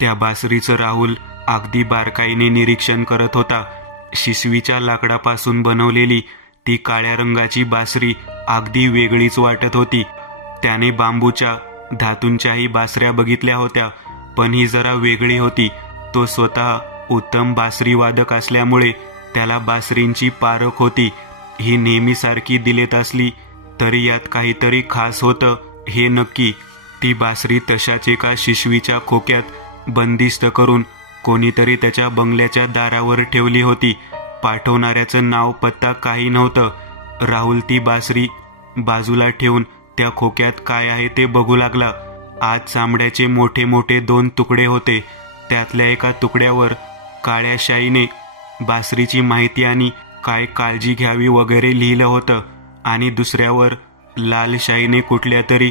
त्या बासरीचं राहुल अगदी बारकाईने निरीक्षण करत होता. शिसवीच्या लाकडापासून बनवलेली ती काळ्या रंगाची बासरी अगदी वेगळीच वाटत होती. त्याने बांबूच्या, धातूंच्याही बासऱ्या बघितल्या होत्या, पण ही जरा वेगळी होती. तो स्वतः उत्तम बासरी वादक असल्यामुळे त्याला बासरींची पारख होती. ही नेहमीसारखी दिलेत असली तरी यात काहीतरी खास होतं हे नक्की. ती बासरी तशाच एका शिशवीच्या खोक्यात बंदिस्त करून कोणीतरी त्याच्या बंगल्याच्या दारावर ठेवली होती. पाठवणाऱ्याचं नाव पत्ता काही नव्हतं. राहुल ती बासरी बाजूला ठेवून त्या खोक्यात काय आहे ते बघू लागला. आत चामड्याचे मोठे मोठे 2 तुकडे होते. त्यातल्या एका तुकड्यावर काळ्या शाईने बासरीची माहिती आणि काय काळजी घ्यावी वगैरे लिहिलं होतं आणि दुसऱ्यावर लाल शाईने कुठल्या तरी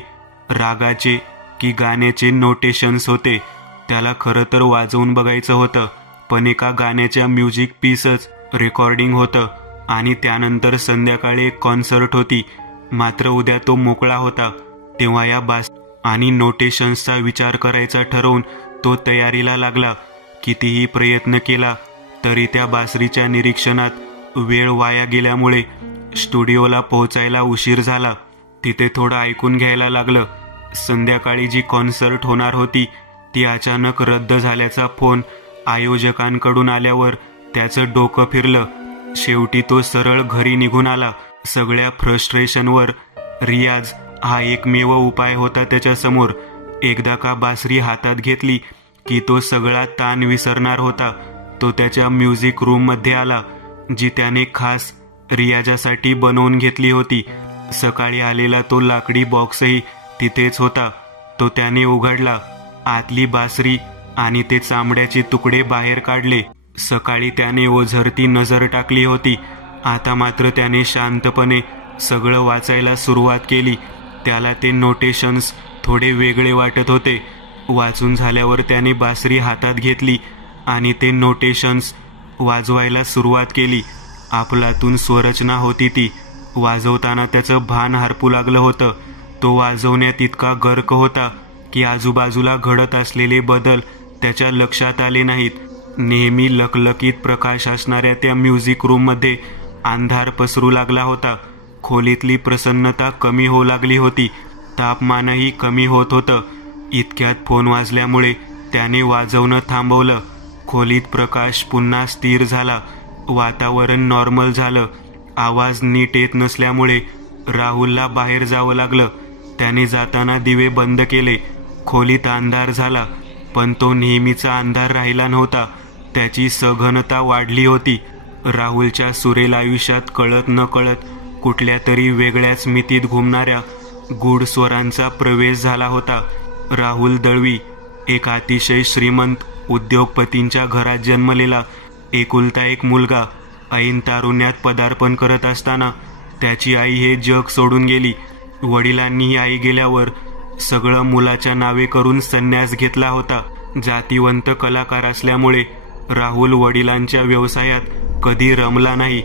रागाचे की गाण्याचे नोटेशन्स होते. त्याला खरं तर वाजवून बघायचं होतं, पण एका गाण्याच्या म्युझिक पीसच रेकॉर्डिंग होतं आणि त्यानंतर संध्याकाळी एक कॉन्सर्ट होती. मात्र उद्या तो मोकळा होता. तेव्हा या आणि नोटेशन्सचा विचार करायचा ठरवून तो तयारीला लागला. कितीही प्रयत्न केला तरी त्या बासरीच्या निरीक्षणात वेळ वाया गेल्यामुळे स्टुडिओला पोहोचायला उशीर झाला. तिथे थोडं ऐकून घ्यायला लागलं. संध्याकाळी जी कॉन्सर्ट होणार होती ती अचानक रद्द झाल्याचा फोन आयोजकांकडून आल्यावर त्याचं डोकं फिरलं. शेवटी तो सरळ घरी निघून आला. सगळ्या फ्रस्ट्रेशनवर रियाज हा एकमेव उपाय होता त्याच्यासमोर. एकदा का बासरी हातात घेतली की तो सगळा ताण विसरणार होता. तो त्याच्या म्युझिक रूममध्ये आला, जी त्याने खास रियाजासाठी बनवून घेतली होती. सकाळी आलेला तो लाकडी बॉक्सही तिथेच होता. तो त्याने उघडला. आतली बासरी आणि ते चामड्याचे तुकडे बाहेर काढले. सकाळी त्याने ओझरती नजर टाकली होती. आता मात्र त्याने शांतपणे सगळं वाचायला सुरुवात केली. त्याला ते नोटेशन्स थोडे वेगळे वाटत होते. वाचून झाल्यावर त्याने बासरी हातात घेतली आणि ते नोटेशन्स वाजवायला सुरुवात केली. आपलातून स्वरचना होती ती. वाजवताना त्याचं भान हरपू लागलं होतं. तो वाजवण्यात इतका गर्क होता की आजूबाजूला घडत असलेले बदल त्याच्या लक्षात आले नाहीत. नेहमी लकलकीत प्रकाश असणाऱ्या त्या म्युझिक रूममध्ये अंधार पसरू लागला होता. खोलीतली प्रसन्नता कमी होऊ लागली होती. तापमानही कमी होत होतं. इतक्यात फोन वाजल्यामुळे त्याने वाजवणं थांबवलं. खोलीत प्रकाश पुन्हा स्थिर झाला. वातावरण नॉर्मल झालं. आवाज नीट येत नसल्यामुळे राहुलला बाहेर जावं लागलं. त्याने जाताना दिवे बंद केले. खोलीत अंधार झाला, पण तो नेहमीचा अंधार राहिला नव्हता. त्याची सघनता वाढली होती. राहुलच्या सुरेल आयुष्यात कळत न कळत कुठल्या तरी वेगळ्याच मितीत घुमणाऱ्या गूढ स्वरांचा प्रवेश झाला होता. राहुल दळवी एक अतिशय श्रीमंत उद्योगपतींच्या घरात जन्मलेला एकुलता एक मुलगा. ऐन तारुण्यात पदार्पण करत असताना त्याची आई हे जग सोडून गेली. वडिलांनीही आई गेल्यावर सगळं मुलाच्या नावे करून संन्यास घेतला होता. जातिवंत कलाकार असल्यामुळे राहुल वडिलांच्या व्यवसायात कधी रमला नाही.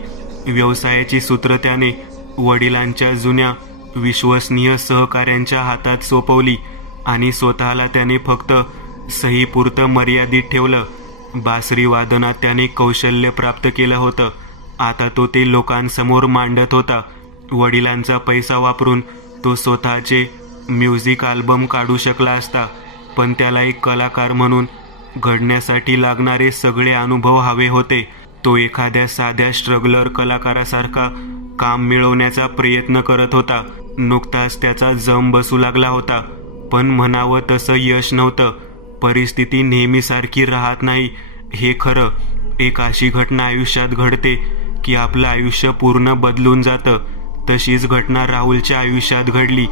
व्यवसायाची सूत्र त्याने वडिलांच्या जुन्या विश्वसनीय सहकाऱ्यांच्या हातात सोपवली आणि स्वतःला त्याने फक्त सहीपुरतं मर्यादित ठेवलं. बासरी वादनात त्याने कौशल्य प्राप्त केलं होतं. आता तो ते लोकांसमोर मांडत होता. वडिलांचा पैसा वापरून तो स्वतःचे म्युझिक अल्बम काढू शकला असता, पण त्याला एक कलाकार म्हणून घडण्यासाठी लागणारे सगळे अनुभव हवे होते. तो एखाद्या साध्या स्ट्रगलर कलाकारासारखा काम मिळवण्याचा प्रयत्न करत होता. नुकताच त्याचा जम बसू लागला होता, पण म्हणावं तसं यश नव्हतं. परिस्थिती नेहमीसारखी राहत नाही हे खरं. एक अशी घटना आयुष्यात घडते की आपलं आयुष्य पूर्ण बदलून जातं. तशीच घटना राहुलच्या आयुष्यात घडली.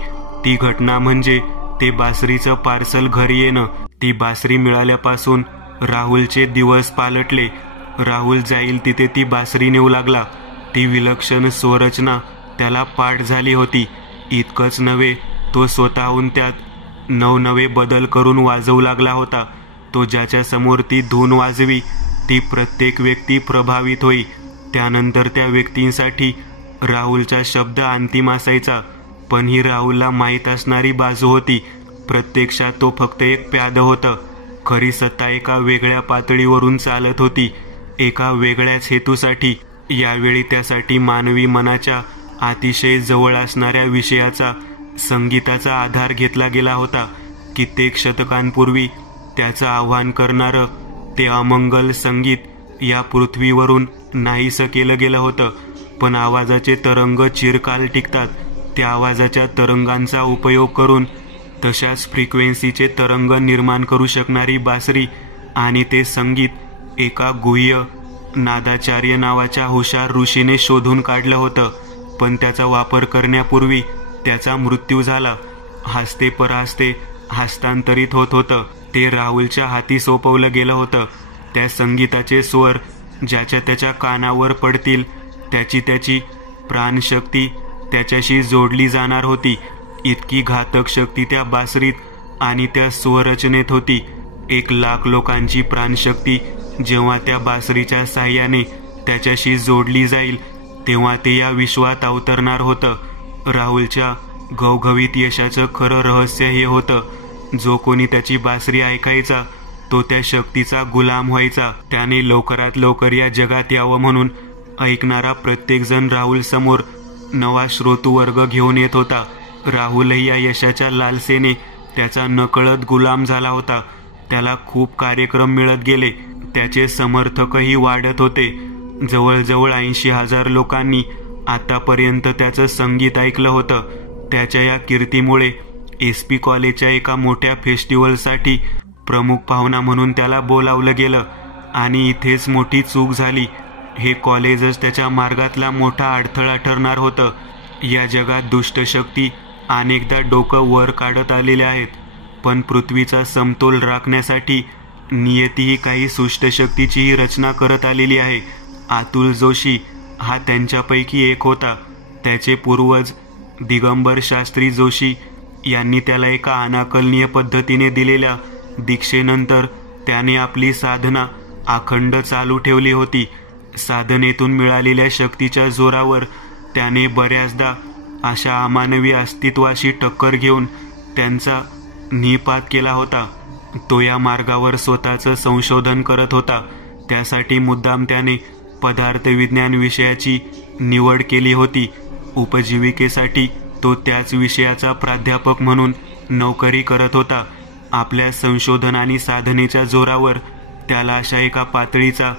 ती घटना म्हणजे ते बासरीचं पार्सल घरी येणं. ती बासरी मिळाल्यापासून राहुलचे दिवस पालटले. राहुल जाईल तिथे ती बासरी नेऊ लागला. ती विलक्षण स्वरचना त्याला पाठ झाली होती. इतकंच नव्हे, तो स्वतःहून त्यात नवनवे बदल करून वाजवू लागला होता. तो ज्याच्या समोर ती धून वाजवी ती प्रत्येक व्यक्ती प्रभावित होई. त्यानंतर त्या व्यक्तींसाठी राहुलचा शब्द अंतिम असायचा. पण ही राहुलला माहीत असणारी बाजू होती. प्रत्यक्षात तो फक्त एक प्यादं होतं. खरी सत्ता एका वेगळ्या पातळीवरून चालत होती, एका वेगळ्याच हेतूसाठी. यावेळी त्यासाठी मानवी मनाच्या अतिशय जवळ असणाऱ्या विषयाचा, संगीताचा आधार घेतला गेला होता. कित्येक शतकांपूर्वी त्याचं आव्हान करणारं ते अमंगल संगीत या पृथ्वीवरून नाहीसं केलं गेलं होतं. पण आवाजाचे तरंग चिरकाल टिकतात. त्या आवाजाच्या तरंगांचा उपयोग करून तशाच फ्रिक्वेन्सीचे तरंग निर्माण करू शकणारी बासरी आणि ते संगीत एका गुह्य नादाचार्य नावाच्या हुशार ऋषीने शोधून काढलं होतं. पण त्याचा वापर करण्यापूर्वी त्याचा मृत्यू झाला. हसते परास्ते हस्तांतरित होत होतं. ते राहुलच्या हाती सोपवलं गेलं होतं. त्या संगीताचे स्वर ज्याच्या त्याच्या कानावर पडतील त्याची प्राणशक्ती त्याच्याशी जोडली जाणार होती. इतकी घातक शक्ती त्या बासरीत आणि त्या स्वरचनेत होती. 1,00,000 लोकांची प्राणशक्ती जेव्हा त्या बासरीच्या साह्याने त्याच्याशी जोडली जाईल तेव्हा ते या विश्वात अवतरणार होतं. राहुलच्या घवघवीत यशाचं खरं रहस्य हे होतं, जो कोणी त्याची बासरी ऐकायचा तो त्या शक्तीचा गुलाम व्हायचा. त्याने लवकरात लवकर या जगात यावं म्हणून ऐकणारा प्रत्येक जण राहुल समोर नवा श्रोतुवर्ग घेऊन येत होता. राहुलही या यशाच्या लालसेने त्याचा नकळत गुलाम झाला होता. त्याला खूप कार्यक्रम मिळत गेले. त्याचे समर्थकही वाढत होते. जवळजवळ 80,000 लोकांनी आतापर्यंत त्याचं संगीत ऐकलं होतं. त्याच्या या कीर्तीमुळे SP कॉलेजच्या एका मोठ्या फेस्टिवलसाठी प्रमुख पाहुणा म्हणून त्याला बोलावलं गेलं. आणि इथेच मोठी चूक झाली. हे कॉलेजच त्याच्या मार्गातला मोठा अडथळा ठरणार होतं. या जगात दुष्ट शक्ती अनेकदा डोकं वर काढत आलेल्या आहेत, पण पृथ्वीचा समतोल राखण्यासाठी नियतीही काही सुष्ट शक्तीचीही रचना करत आलेली आहे. अतुल जोशी हा त्यांच्यापैकी एक होता. त्याचे पूर्वज दिगंबर शास्त्री जोशी यांनी त्याला एका अनाकलनीय पद्धतीने दिलेल्या दीक्षेनंतर त्याने आपली साधना अखंड चालू ठेवली होती. साधनेतून मिळालेल्या शक्तीच्या जोरावर त्याने बऱ्याचदा अशा अमानवी अस्तित्वाशी टक्कर घेऊन त्यांचा निपात केला होता. तो या मार्गावर स्वतःचं संशोधन करत होता. त्यासाठी मुद्दाम त्याने पदार्थविज्ञान विषयाची निवड केली होती. उपजीविकेसाठी तो त्याच विषयाचा प्राध्यापक म्हणून नोकरी करत होता. आपल्या संशोधन आणि साधनेच्या जोरावर त्याला अशा एका पातळीचा,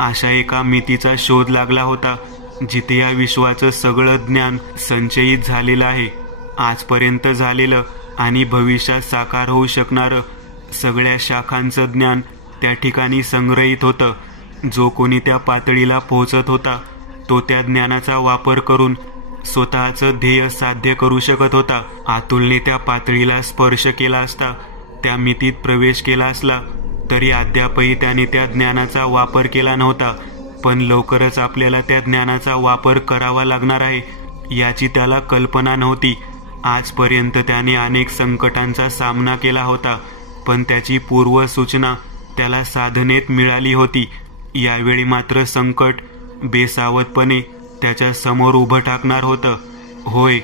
अशा एका मितीचा शोध लागला होता जिथे या विश्वाचं सगळं ज्ञान संचयित झालेलं आहे. आजपर्यंत झालेलं आणि भविष्यात साकार होऊ शकणारं सगळ्या शाखांचं ज्ञान त्या ठिकाणी संग्रहित होतं. जो कोणी त्या पातळीला पोहोचत होता तो त्या ज्ञानाचा वापर करून स्वतःचं ध्येय साध्य करू शकत होता. अतुलने त्या पातळीला स्पर्श केला असता, त्या मितीत प्रवेश केला असला तरी अद्यापही त्याने त्या ज्ञानाचा वापर केला नव्हता. पण लवकरच आपल्याला त्या ज्ञानाचा वापर करावा लागणार आहे याची त्याला कल्पना नव्हती. आजपर्यंत त्याने अनेक संकटांचा सामना केला होता, पण त्याची पूर्वसूचना त्याला साधनेत मिळाली होती. यावेळी मात्र संकट बेसावधपणे त्याच्या समोर उभं टाकणार होतं. होय,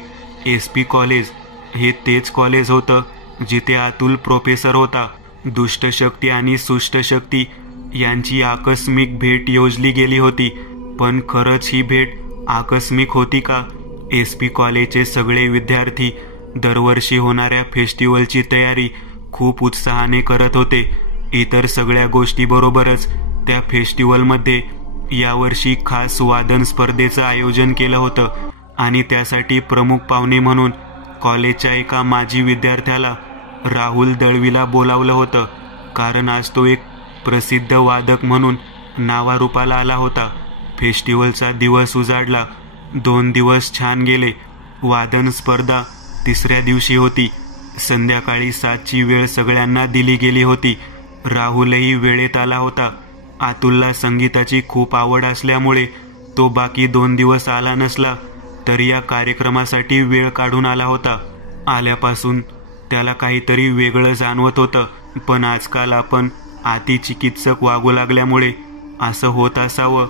SP कॉलेज हे तेच कॉलेज होतं जिथे अतुल प्रोफेसर होता. दुष्ट शक्ती आणि सुष्ट शक्ती यांची आकस्मिक भेट योजली गेली होती. पण खरंच ही भेट आकस्मिक होती का? SP कॉलेजचे सगळे विद्यार्थी दरवर्षी होणाऱ्या फेस्टिवलची तयारी खूप उत्साहाने करत होते. इतर सगळ्या गोष्टीबरोबरच त्या फेस्टिवलमध्ये यावर्षी खास वादन स्पर्धेचं आयोजन केलं होतं आणि त्यासाठी प्रमुख पाहुणे म्हणून कॉलेजच्या एका माजी विद्यार्थ्याला राहुल दळवीला बोलावलं होतं. कारण आज तो एक प्रसिद्ध वादक म्हणून नावारूपाला आला होता. फेस्टिवलचा दिवस उजाडला. 2 दिवस छान गेले. वादन स्पर्धा 3ऱ्या दिवशी होती. संध्याकाळी 7ची वेळ सगळ्यांना दिली गेली होती. राहुलही वेळेत आला होता. अतुलला संगीताची खूप आवड असल्यामुळे तो बाकी 2 दिवस आला नसला तरी या कार्यक्रमासाठी वेळ काढून आला होता. आल्यापासून त्याला काहीतरी वेगळं जाणवत होतं. पण आजकाल आपण अतिचिकित्सक वागू लागल्यामुळे असं होत असावं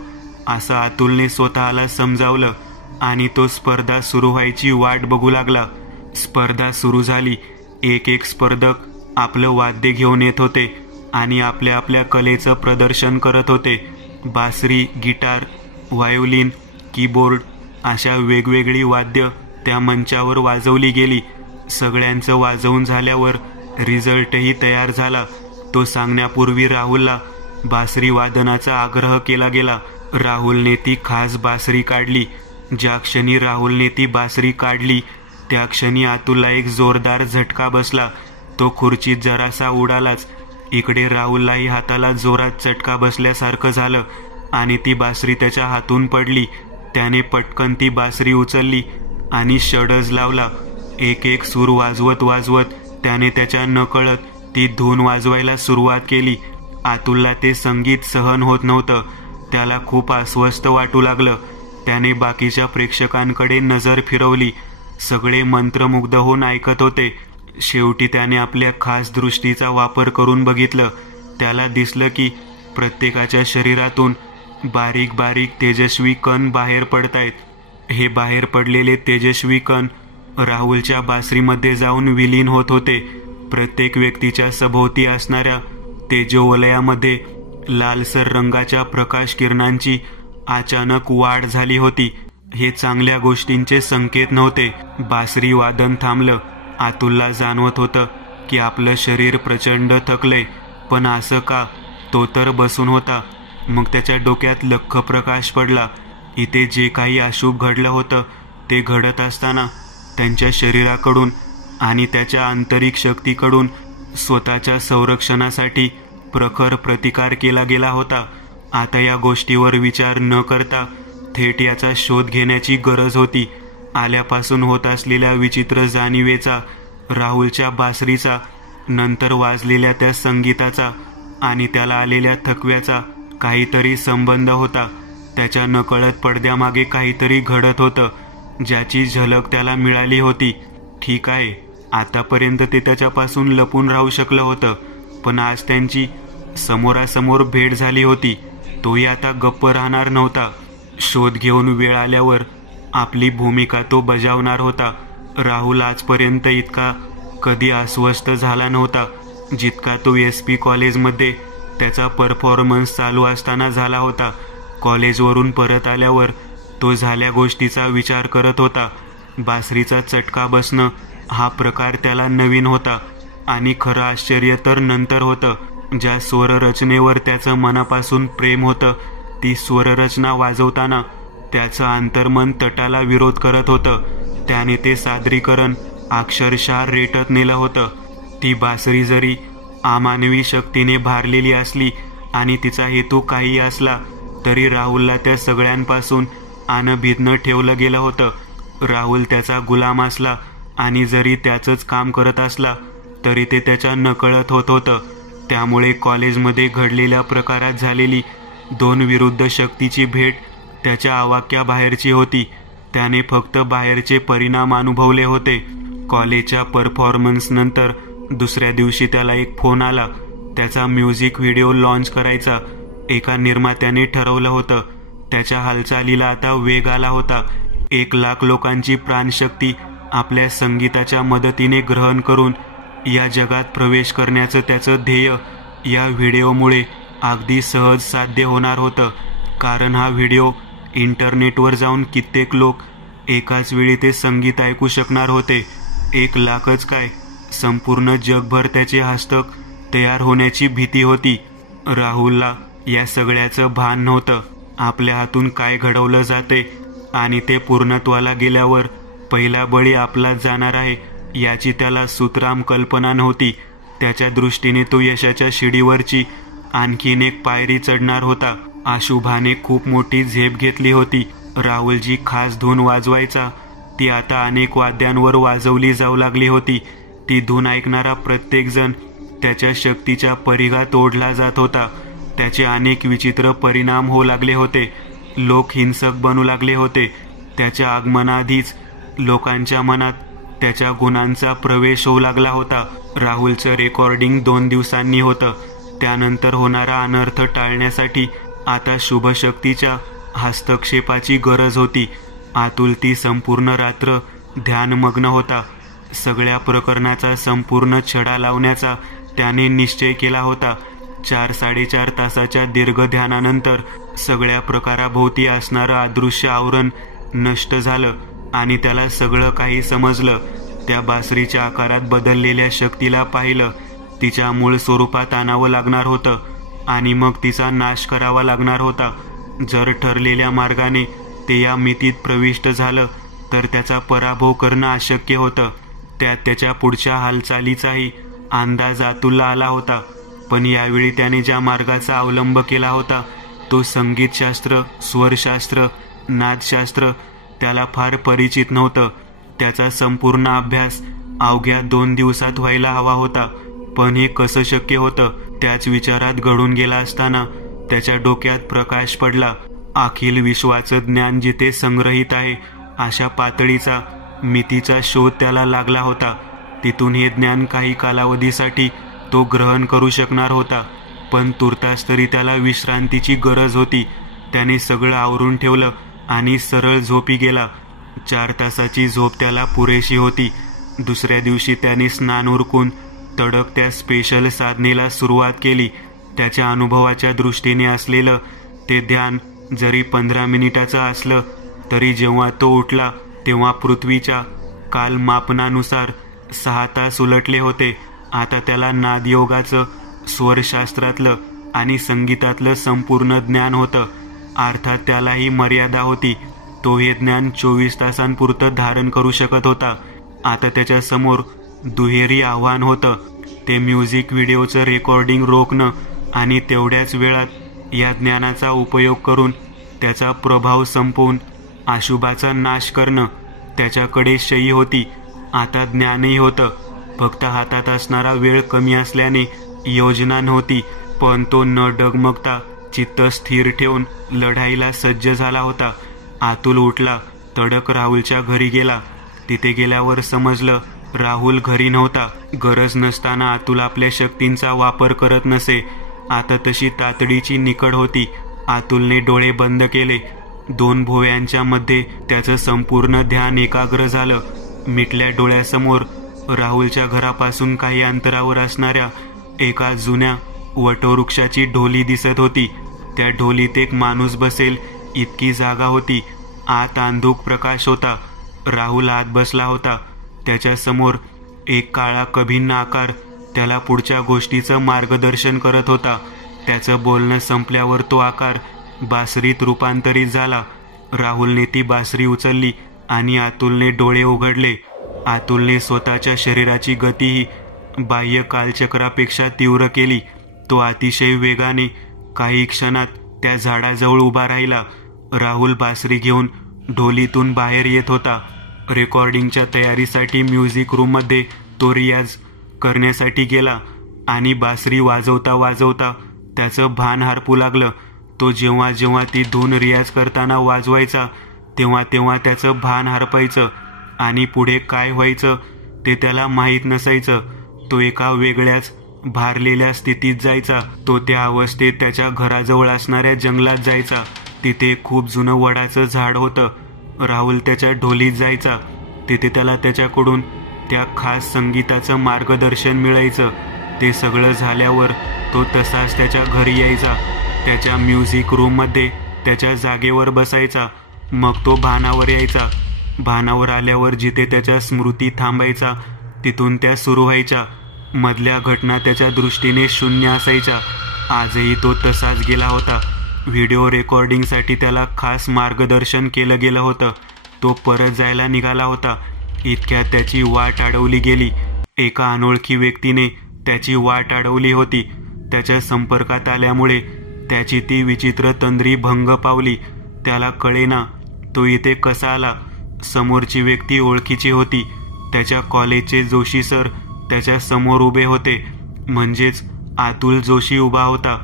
असं अतुलने स्वतःला समजावलं आणि तो स्पर्धा सुरू व्हायची वाट बघू लागला. स्पर्धा सुरू झाली. एक स्पर्धक आपलं वाद्य घेऊन येत होते आणि आपल्या आपल्या कलेचं प्रदर्शन करत होते. बासरी, गिटार, व्हायोलिन, कीबोर्ड अशा वेगवेगळी वाद्य त्या मंचावर वाजवली गेली. सगळ्यांचं वाजवून झाल्यावर रिझल्टही तयार झाला. तो सांगण्यापूर्वी राहुलला बासरी वादनाचा आग्रह केला गेला. राहुलने ती खास बासरी काढली. ज्या क्षणी राहुलने ती बासरी काढली त्या क्षणी अतुलला एक जोरदार झटका बसला. तो खुर्चीत जरासा उडालाच. इकडे राहुललाही हाताला जोरात चटका बसल्यासारखं झालं आणि ती बासरी त्याच्या हातून पडली. त्याने पटकन ती बासरी उचलली आणि षडज लावला. एक एक सूर वाजवत वाजवत त्याने त्याच्या नकळत ती धून वाजवायला सुरुवात केली. अतुलला ते संगीत सहन होत नव्हतं. त्याला खूप अस्वस्थ वाटू लागलं. त्याने बाकीच्या प्रेक्षकांकडे नजर फिरवली. सगळे मंत्रमुग्ध होऊन ऐकत होते. शेवटी त्याने आपल्या खास दृष्टीचा वापर करून बघितलं. त्याला दिसलं की प्रत्येकाच्या शरीरातून बारीक बारीक तेजस्वी कण बाहेर पडतायत. हे बाहेर पडलेले तेजस्वी कण राहुलच्या बासरीमध्ये जाऊन विलीन होत होते. प्रत्येक व्यक्तीच्या सभोवती असणाऱ्या तेजोवलयामध्ये लालसर रंगाच्या प्रकाश किरणांची अचानक वाढ झाली होती. हे चांगल्या गोष्टींचे संकेत नव्हते. बासरी वादन थांबलं. अतुलला जाणवत होतं की आपलं शरीर प्रचंड थकलंय. पण असं का? तो तर बसून होता. मग त्याच्या डोक्यात लख्ख प्रकाश पडला. इथे जे काही अशुभ घडलं होतं ते घडत असताना त्यांच्या शरीराकडून आणि त्याच्या आंतरिक शक्तीकडून स्वतःच्या संरक्षणासाठी प्रखर प्रतिकार केला गेला होता. आता या गोष्टीवर विचार न करता थेट याचा शोध घेण्याची गरज होती. आल्यापासून होत असलेल्या विचित्र जाणीवेचा, राहुलच्या बासरीचा, नंतर वाजलेल्या त्या संगीताचा आणि त्याला आलेल्या थकव्याचा काहीतरी संबंध होता. त्याच्या नकळत पडद्यामागे काहीतरी घडत होतं ज्याची झलक त्याला मिळाली होती. ठीक आहे, आतापर्यंत ते त्याच्यापासून लपून राहू शकलं होतं, पण आज त्यांची समोरासमोर भेट झाली होती. तोही आता गप्प राहणार नव्हता. शोध घेऊन वेळ आल्यावर आपली भूमिका तो बजावणार होता. राहुल आजपर्यंत इतका कधी अस्वस्थ झाला नव्हता जितका तो SP कॉलेजमध्ये त्याचा परफॉर्मन्स चालू असताना झाला होता. कॉलेजवरून परत आल्यावर तो झाल्या गोष्टीचा विचार करत होता. बासरीचा चटका बसणं हा प्रकार त्याला नवीन होता आणि खरं आश्चर्य तर नंतर होतं. ज्या स्वररचनेवर त्याचं मनापासून प्रेम होतं ती स्वररचना वाजवताना त्याचं अंतर्मन तटाला विरोध करत होतं. त्याने ते सादरीकरण अक्षरशः रेटत नेलं होतं. ती बासरी जरी अमानवी शक्तीने भारलेली असली आणि तिचा हेतू काही असला तरी राहुलला त्या सगळ्यांपासून अनभिज्ञ ठेवलं गेलं होतं. राहुल त्याचा गुलाम असला आणि जरी त्याचंच काम करत असला तरी ते त्याच्या नकळत होत होतं. त्यामुळे कॉलेजमध्ये घडलेल्या प्रकारात झालेली 2 विरुद्ध शक्तीची भेट त्याच्या आवाक्याबाहेरची होती. त्याने फक्त बाहेरचे परिणाम अनुभवले होते. कॉलेजच्या परफॉर्मन्स नंतर दुसऱ्या दिवशी त्याला एक फोन आला. त्याचा म्युझिक व्हिडिओ लॉन्च करायचा एका निर्मात्याने ठरवलं होतं. त्याच्या हालचालीला आता वेग आला होता. 1,00,000 लोकांची प्राणशक्ती आपल्या संगीताच्या मदतीने ग्रहण करून या जगात प्रवेश करण्याचं त्याचं ध्येय या व्हिडिओमुळे अगदी सहज साध्य होणार होतं. कारण हा व्हिडिओ इंटरनेटवर जाऊन कित्येक लोक एकाच वेळी ते संगीत ऐकू शकणार होते. 1,00,000च काय, संपूर्ण जगभर त्याचे हस्तक तयार होण्याची भीती होती. राहुलला या सगळ्याचं भान नव्हतं. आपल्या हातून काय घडवलं जाते आणि ते पूर्णत्वाला गेल्यावर पहिला बळी आपलाच जाणार आहे याची त्याला सुतराम कल्पना नव्हती. त्याच्या दृष्टीने तो यशाच्या शिडीवरची आणखीन एक पायरी चढणार होता. अशुभाने खूप मोठी झेप घेतली होती. राहुल जी खास धून वाजवायचा ती आता अनेक वाद्यांवर वाजवली जाऊ लागली होती. ती धून ऐकणारा प्रत्येक जण त्याच्या शक्तीच्या परिघात ओढला जात होता. त्याचे अनेक विचित्र परिणाम होऊ लागले होते. लोक हिंसक बनू लागले होते. त्याच्या आगमनाआधीच लोकांच्या मनात त्याच्या गुणांचा प्रवेश होऊ लागला होता. राहुलचं रेकॉर्डिंग 2 दिवसांनी होतं. त्यानंतर होणारा अनर्थ टाळण्यासाठी आता शुभशक्तीच्या हस्तक्षेपाची गरज होती. अतुल ती संपूर्ण रात्र ध्यानमग्न होता. सगळ्या प्रकरणाचा संपूर्ण छडा लावण्याचा त्याने निश्चय केला होता. 4-4.5 तासाच्या दीर्घ ध्यानानंतर सगळ्या प्रकाराभोवती असणारं अदृश्य आवरण नष्ट झालं आणि त्याला सगळं काही समजलं. त्या बासरीच्या आकारात बदललेल्या शक्तीला पाहिलं. तिच्या मूळ स्वरूपात आणावं लागणार होतं आणि मग तिचा नाश करावा लागणार होता. जर ठरलेल्या मार्गाने ते या मितीत प्रविष्ट झालं तर त्याचा पराभव करणं अशक्य होतं. त्यात त्याच्या पुढच्या हालचालीचाही अंदाज अतुलला आला होता. पण यावेळी त्याने ज्या मार्गाचा अवलंब केला होता तो संगीतशास्त्र, स्वरशास्त्र, नादशास्त्र त्याला फार परिचित नव्हतं. त्याचा संपूर्ण अभ्यास अवघ्या 2 दिवसात व्हायला हवा होता. पण हे कसं शक्य होतं? त्याच विचारात घडून गेला असताना त्याच्या डोक्यात प्रकाश पडला. अखिल विश्वाचं ज्ञान जिथे संग्रहित आहे अशा पातळीचा मितीचा शोध त्याला लागला होता. तिथून हे ज्ञान काही कालावधीसाठी तो ग्रहण करू शकणार होता. पण तुर्तास तरी त्याला विश्रांतीची गरज होती. त्याने सगळं आवरून ठेवलं आणि सरळ झोपी गेला. 4 तासाची झोप त्याला पुरेशी होती. दुसऱ्या दिवशी त्याने स्नान उरकून तडक त्या स्पेशल साधनेला सुरुवात केली. त्याच्या अनुभवाच्या दृष्टीने असलेलं ते ध्यान जरी 15 मिनिटाचं असलं तरी जेव्हा तो उठला तेव्हा पृथ्वीच्या कालमापनानुसार 6 तास उलटले होते. आता त्याला नादयोगाचं, स्वरशास्त्रातलं आणि संगीतातलं संपूर्ण ज्ञान होतं. अर्थात त्यालाही मर्यादा होती. तो हे ज्ञान 24 तासांपुरतं धारण करू शकत होता. आता त्याच्या समोर दुहेरी आव्हान होतं. ते म्युझिक व्हिडिओचं रेकॉर्डिंग रोखणं आणि तेवढ्याच वेळात या ज्ञानाचा उपयोग करून त्याचा प्रभाव संपवून अशुभाचा नाश करणं. त्याच्याकडे शयी होती, आता ज्ञानही होतं. फक्त हातात असणारा वेळ कमी असल्याने योजना नव्हती. पण तो न डगमगता चित्त स्थिर ठेवून लढाईला सज्ज झाला होता. अतुल उठला, तडक राहुलच्या घरी गेला. तिथे गेल्यावर समजलं राहुल घरी नव्हता. गरज नसताना अतुल आपल्या शक्तींचा वापर करत नसे. आता तशी तातडीची निकड होती. अतुलने डोळे बंद केले. 2 भोव्यांच्या मध्ये त्याचं संपूर्ण ध्यान एकाग्र झालं. मिटल्या डोळ्यासमोर राहुलच्या घरापासून काही अंतरावर असणाऱ्या एका जुन्या वटवृक्षाची ढोली दिसत होती. त्या ढोलीत एक माणूस बसेल इतकी जागा होती. आत अंधुक प्रकाश होता. राहुल आत बसला होता. त्याच्या समोर एक काळा कभिन्न आकार त्याला पुढच्या गोष्टीचं मार्गदर्शन करत होता. त्याचं बोलणं संपल्यावर तो आकार बासरीत रूपांतरित झाला. राहुलने ती बासरी उचलली आणि अतुलने डोळे उघडले. अतुलने स्वतःच्या शरीराची गतीही बाह्य कालचक्रापेक्षा तीव्र केली. तो अतिशय वेगाने काही क्षणात त्या झाडाजवळ उभा राहिला. राहुल बासरी घेऊन ढोलीतून बाहेर येत होता. रेकॉर्डिंगच्या तयारीसाठी म्युझिक रूममध्ये तो रियाज करण्यासाठी गेला आणि बासरी वाजवता वाजवता त्याचं भान हरपू लागलं. तो जेव्हा जेव्हा ती धून रियाज करताना वाजवायचा तेव्हा तेव्हा त्याचं भान हरपायचं आणि पुढे काय व्हायचं ते त्याला माहीत नसायचं. तो एका वेगळ्याच भारलेल्या स्थितीत जायचा. तो त्या अवस्थेत त्याच्या घराजवळ असणाऱ्या जंगलात जायचा. तिथे खूप जुनं वडाचं झाड होतं. राहुल त्याच्या ढोलीत जायचा. तिथे त्याला त्याच्याकडून त्या खास संगीताचं मार्गदर्शन मिळायचं. ते सगळं झाल्यावर तो तसाच त्याच्या घरी यायचा. त्याच्या म्युझिक रूममध्ये त्याच्या जागेवर बसायचा. मग तो भानावर यायचा. भानावर आल्यावर जिथे त्याच्या स्मृती थांबायचा तिथून त्या सुरू व्हायच्या. मधल्या घटना त्याच्या दृष्टीने शून्य असायच्या. आजही तो तसाच गेला होता. व्हिडिओ रेकॉर्डिंगसाठी त्याला खास मार्गदर्शन केलं गेलं होतं. तो परत जायला निघाला होता. इतक्यात त्याची वाट अडवली गेली. एका अनोळखी व्यक्तीने त्याची वाट अडवली होती. त्याच्या संपर्कात आल्यामुळे त्याची ती विचित्र तंद्री भंग पावली. त्याला कळेना तो इथे कसा आला. समोरची व्यक्ती ओळखीची होती. त्याच्या कॉलेजचे जोशी सर त्याच्या समोर उभे होते. म्हणजेच अतुल जोशी उभा होता.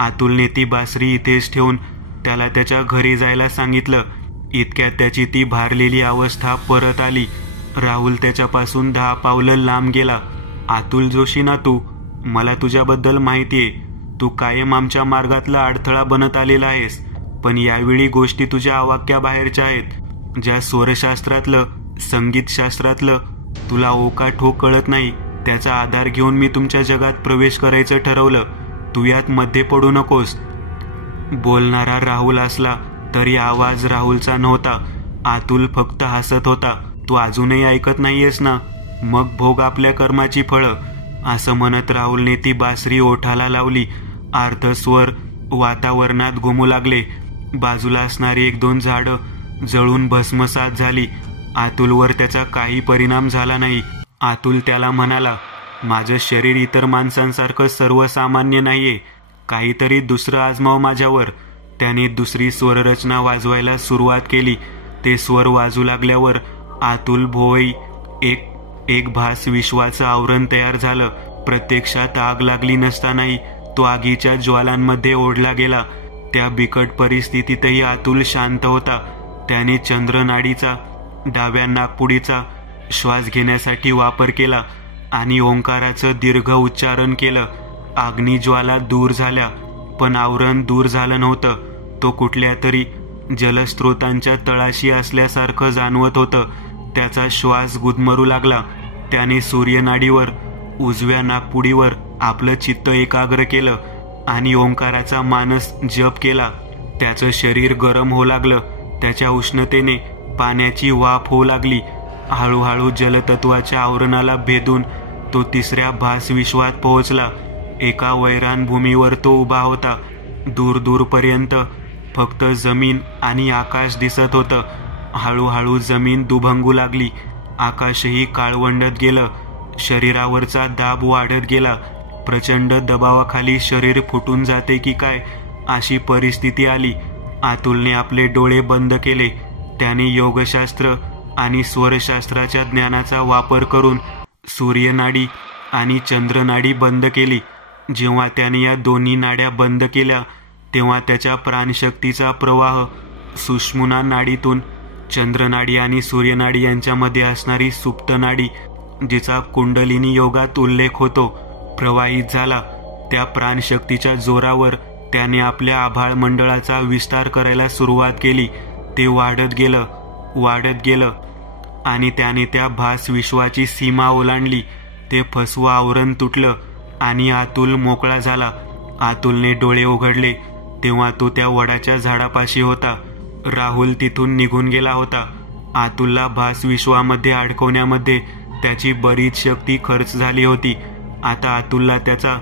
अतुलने ती बासरी इथेच ठेवून त्याला त्याच्या घरी जायला सांगितलं. इतक्यात त्याची ती भारलेली अवस्था परत आली. राहुल त्याच्यापासून 10 पावलं लांब गेला. अतुल जोशी ना तू? मला तुझ्याबद्दल माहितीये. तू कायम आमच्या मार्गातला अडथळा बनत आलेला आहेस. पण यावेळी गोष्टी तुझ्या आवाक्याबाहेरच्या आहेत. ज्या स्वरशास्त्रातलं, संगीतशास्त्रातलं तुला ओका ठोक कळत नाही त्याचा आधार घेऊन मी तुमच्या जगात प्रवेश करायचं ठरवलं. तू यात मध्ये पडू नकोस. बोलणारा राहुल असला तरी आवाज राहुलचा नव्हता. अतुल फक्त हसत होता. तू अजूनही ऐकत नाहीयेस ना, मग भोग आपल्या कर्माची फळं, असं म्हणत राहुलने ती बासरी ओठाला लावली. अर्धस्वर वातावरणात घुमू लागले. बाजूला असणारी 1-2 झाडं जळून भस्मसात झाली. अतुलवर त्याचा काही परिणाम झाला नाही. अतुल त्याला म्हणाला, माझं शरीर इतर माणसांसारखं सर्वसामान्य नाहीये, काहीतरी दुसरं आजमाव माझ्यावर. त्याने दुसरी स्वररचना वाजवायला सुरुवात केली. ते स्वर वाजू लागल्यावर अतुल भोवई एक भास विश्वाचं आवरण तयार झालं. प्रत्यक्षात आग लागली नसतानाही तो आगीच्या ज्वालांमध्ये ओढला गेला. त्या बिकट परिस्थितीतही अतुल शांत होता. त्याने चंद्रनाडीचा डाव्या नाकपुडीचा श्वास घेण्यासाठी वापर केला आणि ओंकाराचं दीर्घ उच्चारण केलं. अग्निज्वाला दूर झाल्या, पण आवरण दूर झालं नव्हतं. तो कुठल्या तरी जलस्रोतांच्या तळाशी असल्यासारखं जाणवत होतं. त्याचा श्वास गुदमरू लागला. त्याने सूर्यनाडीवर उजव्या नाकपुडीवर आपलं चित्त एकाग्र केलं आणि ओंकाराचा मानस जप केला. त्याचं शरीर गरम होऊ लागलं. त्याच्या उष्णतेने पाण्याची वाफ होऊ लागली. हळूहळू जलतत्वाच्या आवरणाला भेदून तो तिसऱ्या भास विश्वात पोहोचला. एका वैरान भूमीवर तो उभा होता. दूर दूरपर्यंत फक्त जमीन आणि आकाश दिसत होतं. हळूहळू जमीन दुभंगू लागली. आकाशही काळवंडत गेलं. शरीरावरचा दाब वाढत गेला. प्रचंड दबावाखाली शरीर फुटून जाते की काय अशी परिस्थिती आली. अतुलने आपले डोळे बंद केले. त्याने योगशास्त्र आणि स्वरशास्त्राच्या ज्ञानाचा वापर करून सूर्यनाडी आणि चंद्रनाडी बंद केली. जेव्हा त्याने या दोन्ही नाड्या बंद केल्या तेव्हा त्याच्या प्राणशक्तीचा प्रवाह सुषुम्ना नाडीतून चंद्रनाडी आणि सूर्यनाडी यांच्यामध्ये असणारी सुप्त नाडी, जिचा कुंडलिनी योगात उल्लेख होतो, प्रवाहित झाला. त्या प्राणशक्तीच्या जोरावर त्याने आपल्या आभाळ मंडळाचा विस्तार करायला सुरुवात केली. ते वाढत गेलं आणि त्याने त्या भास विश्वाची सीमा ओलांडली. ते फसवं आवरण तुटलं आणि अतुल मोकळा झाला. अतुलने डोळे उघडले तेव्हा तो त्या वडाच्या झाडापाशी होता. राहुल तिथून निघून गेला होता. अतुलला भास विश्वामध्ये अडकवण्यामध्ये त्याची बरीच शक्ती खर्च झाली होती. आता अतुलला त्याचा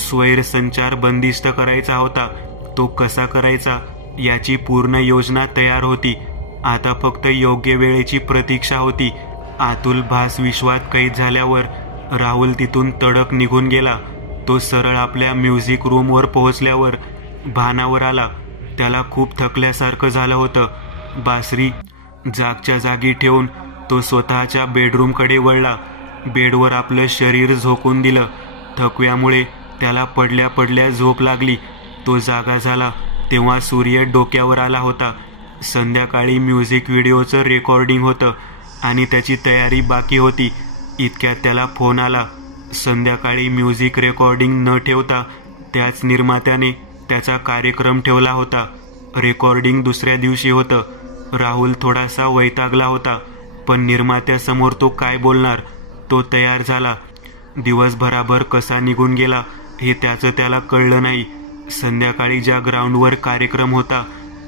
स्वैरसंचार बंदिस्त करायचा होता. तो कसा करायचा याची पूर्ण योजना तयार होती. आता फक्त योग्य वेळेची प्रतीक्षा होती. अतुल भास विश्वात कैद झाल्यावर राहुल तिथून तडक निघून गेला. तो सरळ आपल्या म्युझिक रूमवर पोहोचल्यावर भानावर आला. त्याला खूप थकल्यासारखं झालं होतं. बासरी जागच्या जागी ठेवून तो स्वतःच्या बेडरूमकडे वळला. बेडवर आपलं शरीर झोकून दिलं. थकव्यामुळे त्याला पडल्या पडल्या झोप लागली. तो जागा झाला तेव्हा सूर्य डोक्यावर आला होता. संध्याकाळी म्युझिक व्हिडिओचं रेकॉर्डिंग होतं आणि त्याची तयारी बाकी होती. इतक्यात त्याला फोन आला. संध्याकाळी म्युझिक रेकॉर्डिंग न ठेवता त्याच निर्मात्याने त्याचा कार्यक्रम ठेवला होता. रेकॉर्डिंग दुसऱ्या दिवशी होतं. राहुल थोडासा वैतागला होता, पण निर्मात्यासमोर तो काय बोलणार. तो तयार झाला. दिवसभराभर कसा निघून गेला हे त्याला कळलं नाही. संध्याकाळी ज्या ग्राउंडवर कार्यक्रम होता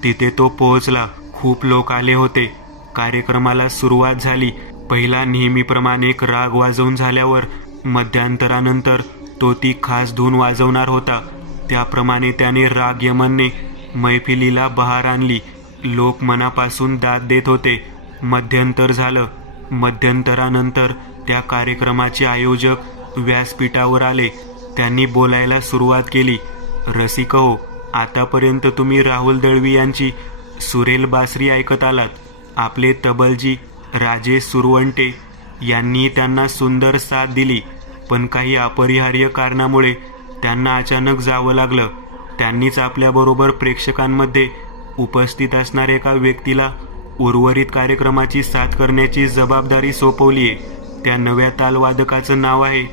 तिथे तो पोहोचला. खूप लोक आले होते. कार्यक्रमाला सुरुवात झाली. पहिला नेहमीप्रमाणे एक राग वाजवून झाल्यावर मध्यांतरानंतर तो ती खास धून वाजवणार होता. त्याप्रमाणे त्याने राग यमनने मैफिलीला बहार आणली. लोक मनापासून दाद देत होते. मध्यंतर झालं. मध्यंतरानंतर त्या कार्यक्रमाचे आयोजक व्यासपीठावर आले. त्यांनी बोलायला सुरुवात केली. रसिको, आतापर्यंत तुम्ही राहुल दळवी यांची सुरेल बासरी ऐकत आलात. आपले तबलजी राजेश सुरवंटे यांनी त्यांना सुंदर साथ दिली, पण काही अपरिहार्य कारणामुळे त्यांना अचानक जावं लागलं. त्यांनीच आपल्याबरोबर प्रेक्षकांमध्ये उपस्थित असणाऱ्या एका व्यक्तीला उर्वरित कार्यक्रमाची साथ करण्याची जबाबदारी सोपवलीये. त्या नव्या तालवादकाचं नाव आहे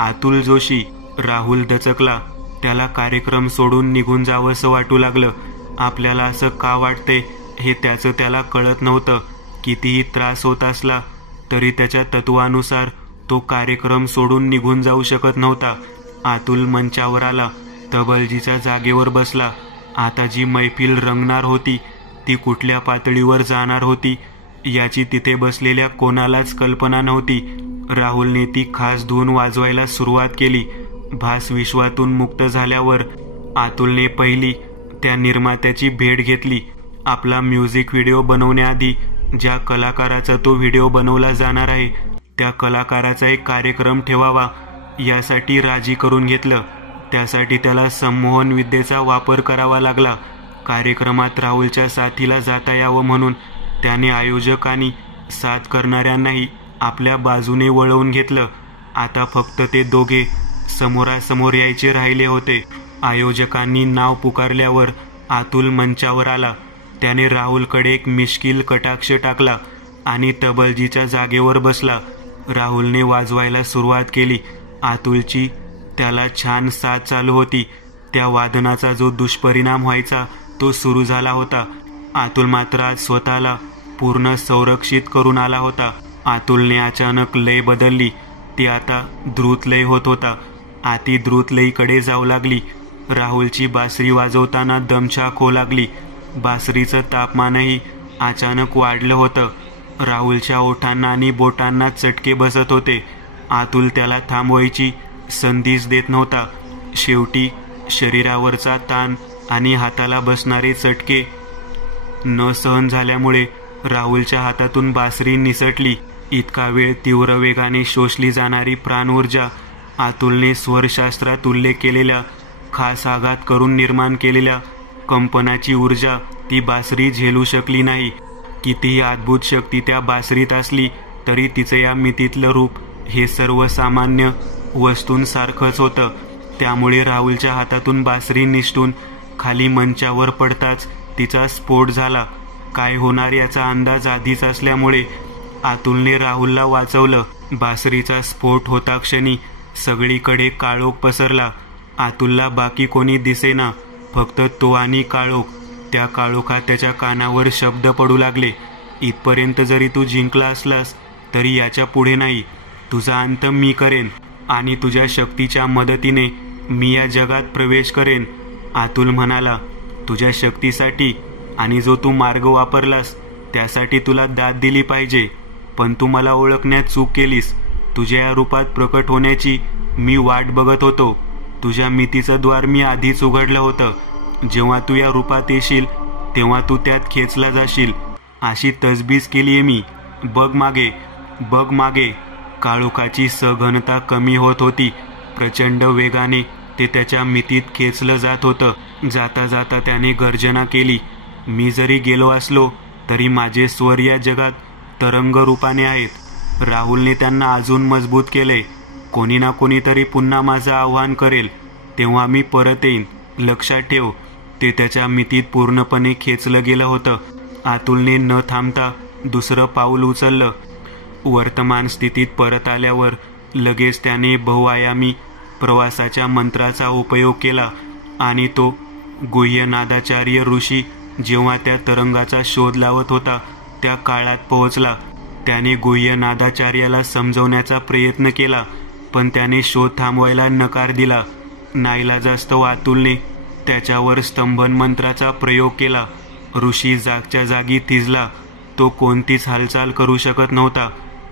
अतुल जोशी. राहुल दचकला. त्याला कार्यक्रम सोडून निघून जावंसं वाटू लागलं. आपल्याला असं का वाटते हे त्याला कळत नव्हतं. कितीही त्रास होत असला तरी त्याच्या तत्वानुसार तो कार्यक्रम सोडून निघून जाऊ शकत नव्हता. अतुल मंचावर आला. तबलजीच्या जागेवर बसला. आता जी मैफिल रंगणार होती ती कुठल्या पातळीवर जाणार होती याची तिथे बसलेल्या कोणालाच कल्पना नव्हती. राहुलने ती खास धून वाजवायला सुरुवात केली. भास विश्वातून मुक्त झाल्यावर अतुलने पहिली त्या निर्मात्याची भेट घेतली. आपला म्युझिक व्हिडिओ बनवण्याआधी ज्या कलाकाराचा तो व्हिडिओ बनवला जाणार आहे त्या कलाकाराचा एक कार्यक्रम ठेवावा यासाठी राजी करून घेतलं. त्यासाठी त्याला संमोहन विद्येचा वापर करावा लागला. कार्यक्रमात राहुलच्या साथीला जाता यावं म्हणून त्याने आयोजक आणि साथ करणाऱ्यांनाही आपल्या बाजूने वळवून घेतलं. आता फक्त ते दोघे समोरासमोर यायचे राहिले होते. आयोजकांनी नाव पुकारल्यावर अतुल मंचावर आला. त्याने राहुलकडे एक मिश्किल कटाक्ष टाकला आणि तबलजीच्या जागेवर बसला. राहुलने वाजवायला सुरुवात केली. अतुलची त्याला छान साथ चालू होती. त्या वादनाचा जो दुष्परिणाम व्हायचा तो सुरू झाला होता. अतुल मात्र आज स्वतःला पूर्ण संरक्षित करून आला होता. अतुलने अचानक लय बदलली. ती आता द्रुत लय होत होता. आती द्रुत लयीकडे जाऊ लागली. राहुलची बासरी वाजवताना दमछाक होऊ लागली. बासरीचं तापमानही अचानक वाढलं होतं. राहुलच्या ओठांना आणि बोटांना चटके बसत होते. अतुल त्याला थांबवायची संधीच देत नव्हता. शेवटी शरीरावरचा ताण आणि हाताला बसणारे चटके न सहन झाल्यामुळे राहुलच्या हातातून बासरी निसटली. इतका वेळ तीव्र वेगाने शोषली जाणारी प्राणऊर्जा, अतुलने स्वरशास्त्रात उल्लेख केलेल्या खास आघात करून निर्माण केलेल्या कंपनाची ऊर्जा ती बासरी झेलू शकली नाही. कितीही अद्भुत शक्ती त्या बासरीत असली तरी तिचं या मितीतलं रूप हे सर्वसामान्य वस्तूंसारखंच होतं. त्यामुळे राहुलच्या हातातून बासरी निसटून खाली मंचावर पडताच तिचा स्फोट झाला. काय होणार याचा अंदाज आधीच असल्यामुळे अतुलने राहुलला वाचवलं. बासरीचा स्फोट होता क्षणी सगळीकडे काळोख पसरला. अतुलला बाकी कोणी दिसेना, फक्त तो आणि काळोख. त्या काळोखात त्याच्या कानावर शब्द पडू लागले. इथपर्यंत जरी तू जिंकला असलास तरी याच्या पुढे नाही. तुझा अंत मी करेन आणि तुझ्या शक्तीच्या मदतीने मी या जगात प्रवेश करेन. अतुल म्हणाला, तुझ्या शक्तीसाठी आणि जो तू मार्ग वापरलास त्यासाठी तुला दाद दिली पाहिजे. पण तू मला ओळखण्यात चूक केलीस. तुझ्या या रूपात प्रकट होण्याची मी वाट बघत होतो. तुझ्या मितीचं द्वार मी आधीच उघडलं होतं. जेव्हा तू या रूपात येशील तेव्हा तू त्यात खेचला जाशील अशी तजबीज केलीये मी. बघ मागे, बघ मागे. काळोखाची सघनता कमी होत होती. प्रचंड वेगाने ते त्याच्या मितीत खेचलं जात होतं. जाता जाता त्याने गर्जना केली, मी जरी गेलो असलो तरी माझे स्वर या जगात तरंग रूपाने आहेत. राहुलने त्यांना अजून मजबूत केले. कोणी ना कोणीतरी पुन्हा माझं आव्हान करेल तेव्हा मी परत येईन. लक्षात ठेव. ते त्याच्या मितीत पूर्णपणे खेचलं गेलं होतं. अतुलने न थांबता दुसरं पाऊल उचललं. वर्तमान स्थितीत परत आल्यावर लगेच त्याने बहुआयामी प्रवासाच्या मंत्राचा उपयोग केला आणि तो गुह्यनादाचार्य ऋषी जेव्हा त्या तरंगाचा शोध लावत होता त्या काळात पोहोचला. त्याने गुह्यनादाचार्याला समजवण्याचा प्रयत्न केला पण त्याने शोध थांबवायला नकार दिला. नाईलाजास्तव अतुलने त्याच्यावर स्तंभन मंत्राचा प्रयोग केला. ऋषी जागच्या जागी थिजला. तो कोणतीच हालचाल करू शकत नव्हता.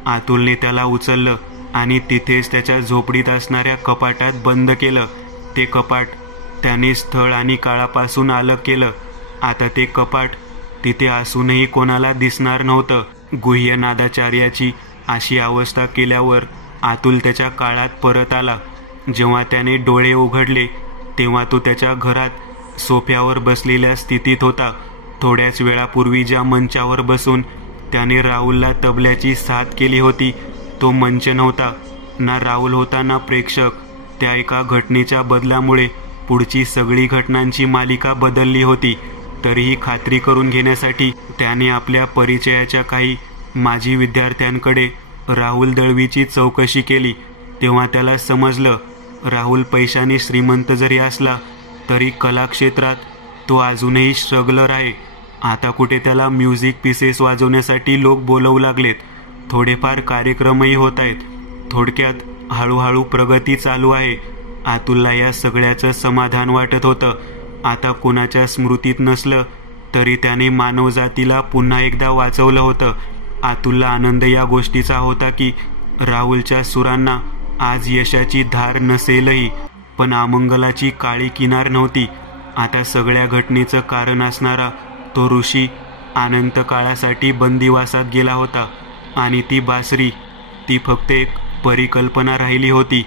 अतुलने त्याला उचललं आणि तिथेच त्याच्या झोपडीत असणाऱ्या कपाटात बंद केलं. ते कपाट त्याने स्थळ आणि काळापासून अलग केलं. आता ते कपाट तिथे असूनही कोणाला दिसणार नव्हतं. गुह्यनादाचार्याची अशी अवस्था केल्यावर अतुल त्याच्या काळात परत आला. जेव्हा त्याने डोळे उघडले तेव्हा तो त्याच्या घरात सोफ्यावर बसलेल्या स्थितीत होता. थोड्याच वेळापूर्वी ज्या मंचावर बसून त्याने राहुलला तबल्याची साथ केली होती तो मंच नव्हता. ना राहुल होता ना प्रेक्षक. त्या एका घटनेच्या बदलामुळे पुढची सगळी घटनांची मालिका बदलली होती. तरीही खात्री करून घेण्यासाठी त्याने आपल्या परिचयाच्या काही माजी विद्यार्थ्यांकडे राहुल दळवीची चौकशी केली. तेव्हा त्याला समजलं राहुल पैशाने श्रीमंत जरी असला तरी कलाक्षेत्रात तो अजूनही स्ट्रगलर आहे. आता कुठे त्याला म्युझिक पीसेस वाजवण्यासाठी लोक बोलवू लागलेत. थोडेफार कार्यक्रमही होत आहेत. थोडक्यात हळूहळू प्रगती चालू आहे. अतुलला या सगळ्याचं समाधान वाटत होतं. आता कुणाच्या स्मृतीत नसलं तरी त्याने मानवजातीला पुन्हा एकदा वाचवलं होतं. अतुलला आनंद या गोष्टीचा होता की राहुलच्या सुरांना आज यशाची धार नसेलही, पण अमंगलाची काळी किनार नव्हती. आता सगळ्या घटनेचं कारण असणारा तो ऋषी अनंत काळासाठी बंदिवासात गेला होता आणि ती बासरी ती फक्त एक परिकल्पना राहिली होती.